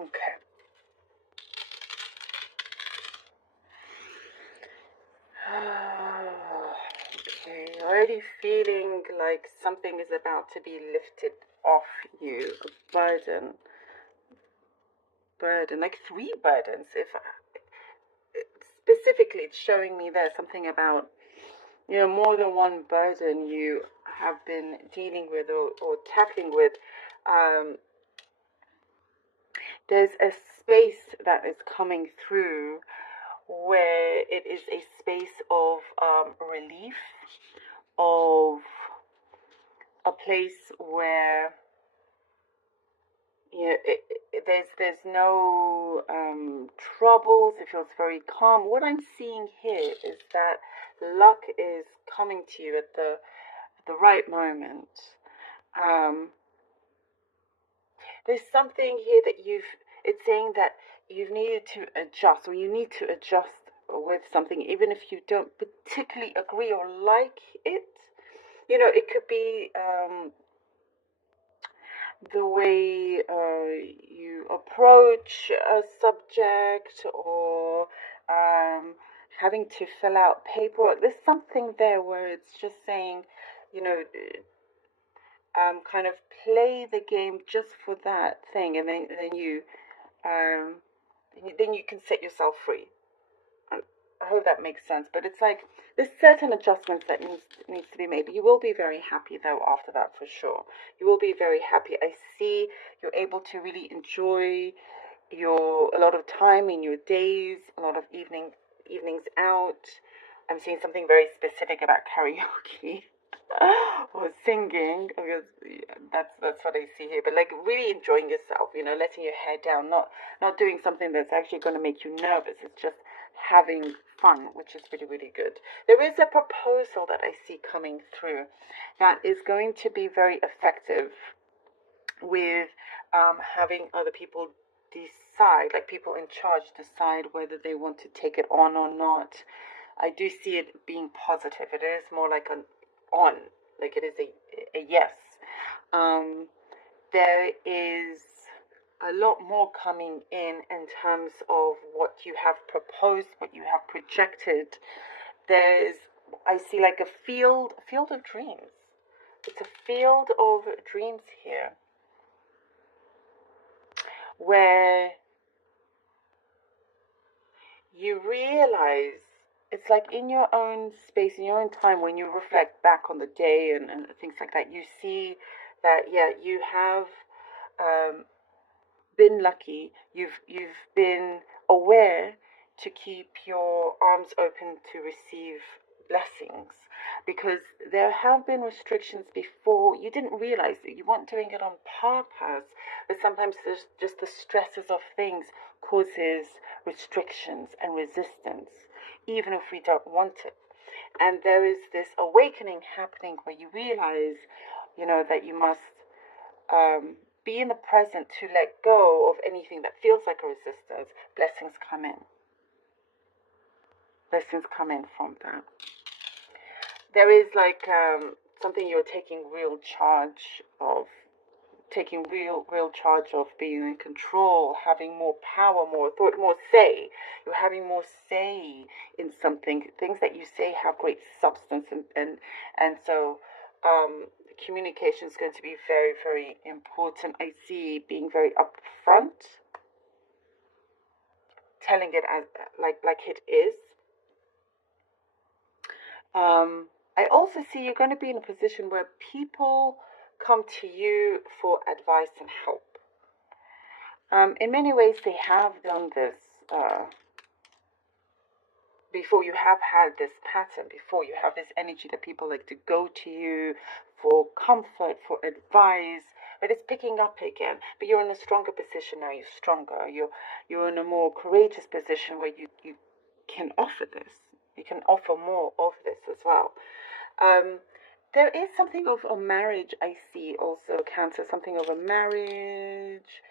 Okay. Okay, already feeling like something is about to be lifted off you. A burden, like 3 burdens. If specifically, it's showing me there's something about, more than one burden you have been dealing with or tackling with. There's a space that is coming through where it is a space of relief, of a place where there's no troubles. It feels very calm. What I'm seeing here is that luck is coming to you at the right moment. There's something here that it's saying that you've needed to adjust, or you need to adjust with something, even if you don't particularly agree or like it. It could be the way you approach a subject, or having to fill out paperwork. There's something there where it's just saying, you know, kind of play the game just for that thing, and um, then you can set yourself free. I hope that makes sense. But it's like there's certain adjustments that needs to be made. But you will be very happy though after that, for sure. You will be very happy. I see you're able to really enjoy a lot of time in your days, a lot of evenings out. I'm seeing something very specific about karaoke. Or singing, because that's what I see here. But like really enjoying yourself, letting your hair down, not doing something that's actually going to make you nervous. It's just having fun, which is really, really good. There is a proposal that I see coming through that is going to be very effective with having other people decide, like people in charge decide whether they want to take it on or not. I do see it being positive. It is more like an on, like it is a yes. There is a lot more coming in terms of what you have proposed, what you have projected. I see like a field of dreams. It's a field of dreams here, where you realize it's like in your own space, in your own time, when you reflect back on the day and things like that, you see that, yeah, you have been lucky. You've been aware to keep your arms open to receive blessings, because there have been restrictions before. You didn't realize that you weren't doing it on purpose, but sometimes there's just the stresses of things causes restrictions and resistance, even if we don't want it. And there is this awakening happening where you realize, that you must be in the present to let go of anything that feels like a resistance. Blessings come in. Blessings come in from that. There is like something you're taking real charge of, real charge of, being in control, having more power, more authority, more say. You're having more say in something. Things that you say have great substance, and so communication is going to be very, very important. I see being very upfront, telling it as like it is. I also see you're going to be in a position where people come to you for advice and help. In many ways, they have done this before. You have had this pattern before. You have this energy that people like to go to you for comfort, for advice, but it's picking up again. But you're in a stronger position now. You're stronger. You're in a more courageous position where you can offer this. You can offer more of this as well. There is something of a marriage I see also, Cancer. Something of a marriage.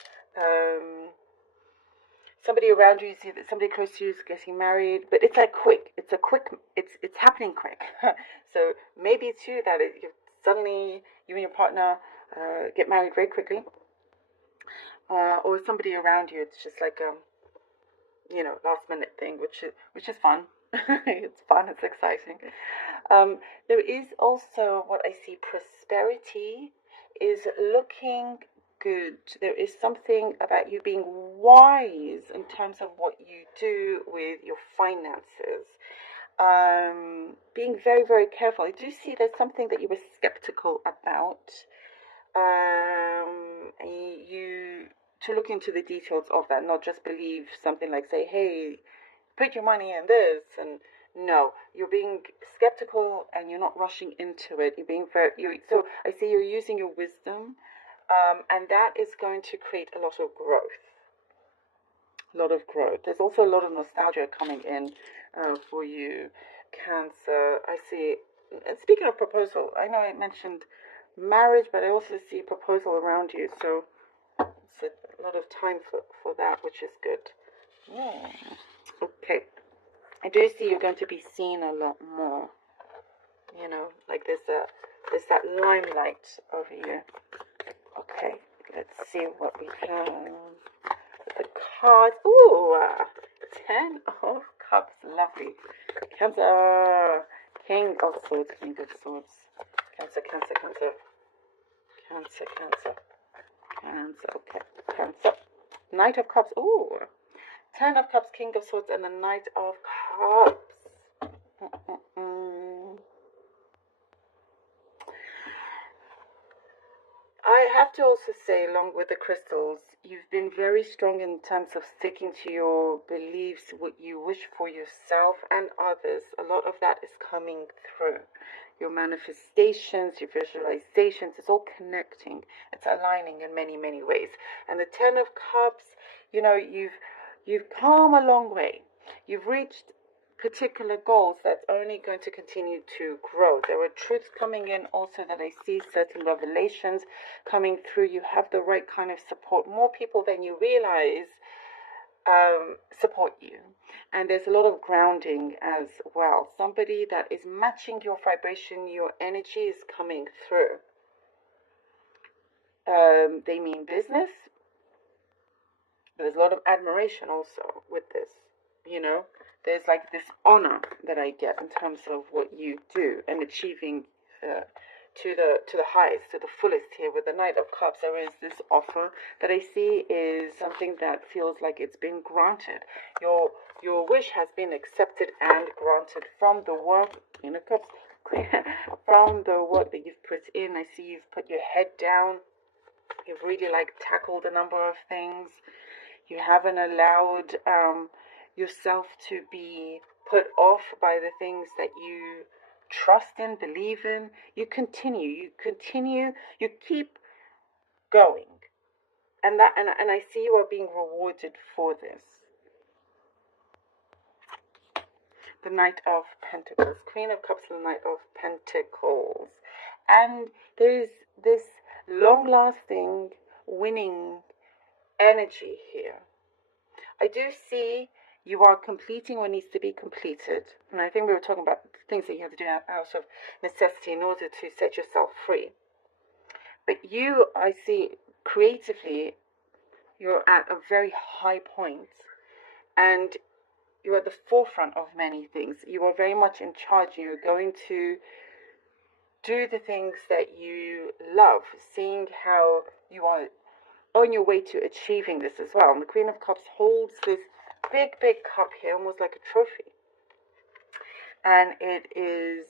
Somebody around you see that somebody close to you is getting married, but it's like quick. It's happening quick. So maybe it's you that suddenly you and your partner get married very quickly. or somebody around you. It's just like last minute thing, which is fun. It's fun. It's exciting. There is also what I see. Prosperity is looking good. There is something about you being wise in terms of what you do with your finances. Being very, very careful. I do see there's something that you were skeptical about. And you to look into the details of that, not just believe something like say, hey, put your money in this, and no, you're being skeptical and you're not rushing into it. You're being so I see you're using your wisdom, and that is going to create a lot of growth. There's also a lot of nostalgia coming in for you, Cancer. I see. And speaking of proposal, I know I mentioned marriage, but I also see proposal around you. So it's a lot of time for that, which is good. Yeah. Okay. I do see you're going to be seen a lot more. Like there's that limelight over you. Okay, let's see what we have. The cards. Ooh, 10 of Cups. Lovely. Cancer. King of Swords. King of Swords. Cancer, Cancer, Cancer. Cancer, Cancer. Cancer. Okay. Cancer. Knight of Cups. Ooh. 10 of Cups, King of Swords, and the Knight of Cups. I have to also say, along with the crystals, you've been very strong in terms of sticking to your beliefs, what you wish for yourself and others. A lot of that is coming through. Your manifestations, your visualizations, it's all connecting. It's aligning in many, many ways. And the 10 of Cups, you've come a long way. You've reached particular goals that's only going to continue to grow. There are truths coming in also that I see, certain revelations coming through. You have the right kind of support. More people than you realize support you. And there's a lot of grounding as well. Somebody that is matching your vibration, your energy is coming through. They mean business. There's a lot of admiration also with this, There's like this honor that I get in terms of what you do and achieving to the highest, to the fullest here. With the Knight of Cups, there is this offer that I see is something that feels like it's been granted. Your wish has been accepted and granted from the work, Queen of Cups, from the work that you've put in. I see you've put your head down. You've really tackled a number of things. You haven't allowed yourself to be put off by the things that you trust in, believe in. You continue, you keep going. And I see you are being rewarded for this. The Knight of Pentacles, Queen of Cups and the Knight of Pentacles. And there's this long-lasting, winning energy here. I do see you are completing what needs to be completed. And I think we were talking about things that you have to do out of necessity in order to set yourself free. But you, I see, creatively, you're at a very high point. And you're at the forefront of many things. You are very much in charge. You're going to do the things that you love, seeing how you are on your way to achieving this as well. And the Queen of Cups holds this big cup here, almost like a trophy. And it is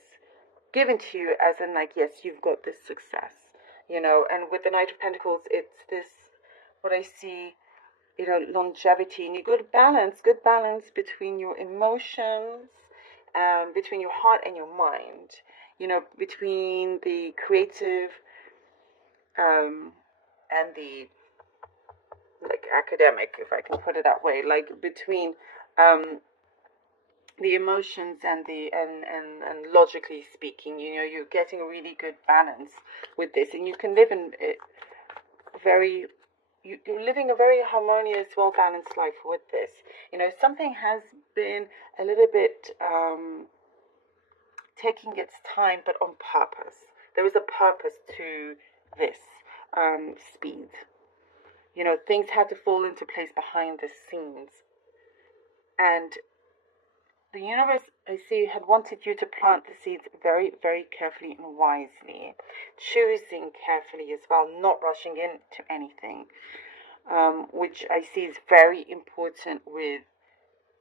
given to you as in yes, you've got this success, And with the Knight of Pentacles, it's this, what I see, longevity, and you good balance between your emotions, between your heart and your mind, between the creative and the academic, if I can put it that way, between the emotions and logically speaking, you're getting a really good balance with this, and you can live in it you're living a very harmonious, well-balanced life with this. Something has been a little bit taking its time, but on purpose. There is a purpose to this speed. things had to fall into place behind the scenes. And the universe, I see, had wanted you to plant the seeds very, very carefully and wisely, choosing carefully as well, not rushing into anything, which I see is very important with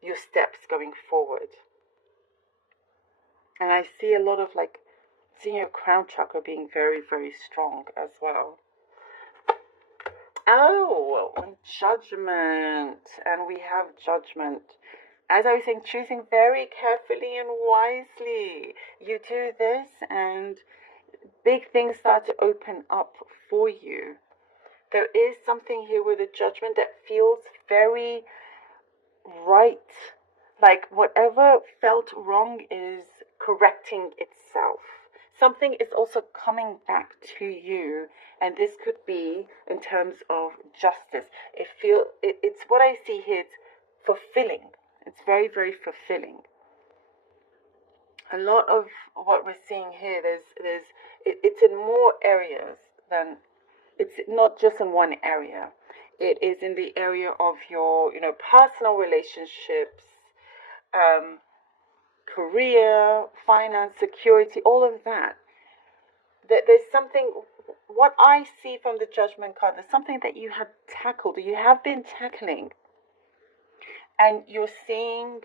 your steps going forward. And I see a lot of seeing your crown chakra being very, very strong as well. Oh, judgment. And we have judgment. As I was saying, choosing very carefully and wisely. You do this and big things start to open up for you. There is something here with a judgment that feels very right. Like whatever felt wrong is correcting itself. Something is also coming back to you, and this could be in terms of justice. It's what I see here. It's fulfilling. It's very, very fulfilling. A lot of what we're seeing here, it's in more areas than, it's not just in one area. It is in the area of your, personal relationships, career, finance, security, all of that. There's something, what I see from the judgment card, there's something that you have tackled, you have been tackling, and you're seeing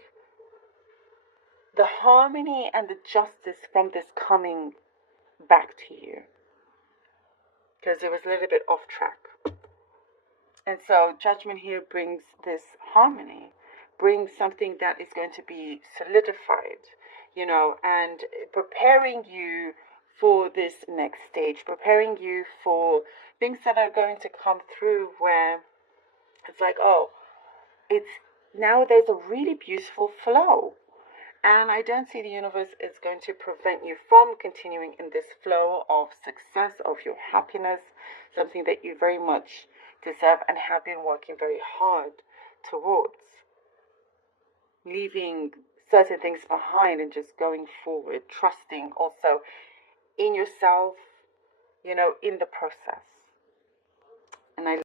the harmony and the justice from this coming back to you, because it was a little bit off track. And so judgment here brings this harmony, brings something that is going to be solidified, and preparing you for this next stage, preparing you for things that are going to come through where it's like, oh, it's now there's a really beautiful flow. And I don't see the universe is going to prevent you from continuing in this flow of success, of your happiness, something that you very much deserve and have been working very hard towards. Leaving certain things behind and just going forward, trusting also in yourself, in the process. And I